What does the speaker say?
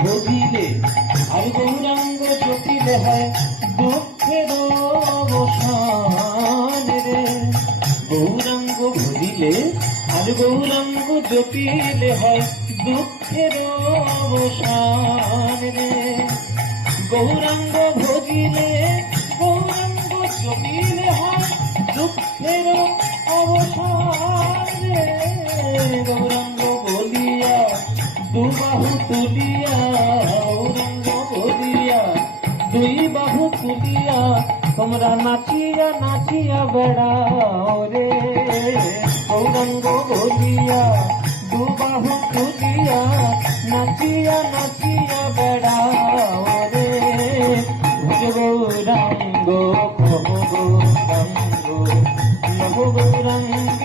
ভজিলে আর গৌরাঙ্গ জপিলে হয় দুঃখের অবসান রে। গৌরাঙ্গ ভজিলে আর গৌরাঙ্গ জপিলে হয় দুঃখের অবসান রে। গৌরাঙ্গ ভজিলে গৌরাঙ্গ জপিলে হয় দুঃখের অবসান রে। গৌরাঙ্গ বলিয়া দুবাহু তুলিয়া, গৌরাঙ্গ বলিয়া দুই বাহু তুলিয়া তোমরা নাচিয়া নাচিয়া বেড়াও রে। গৌরাঙ্গ বলিয়া দুবাহু তুলিয়া নাচিয়া নাচিয়া বেড়াও রে। ভজ গৌরাঙ্গ কহ গৌরাঙ্গ নভ গৌরাঙ্গ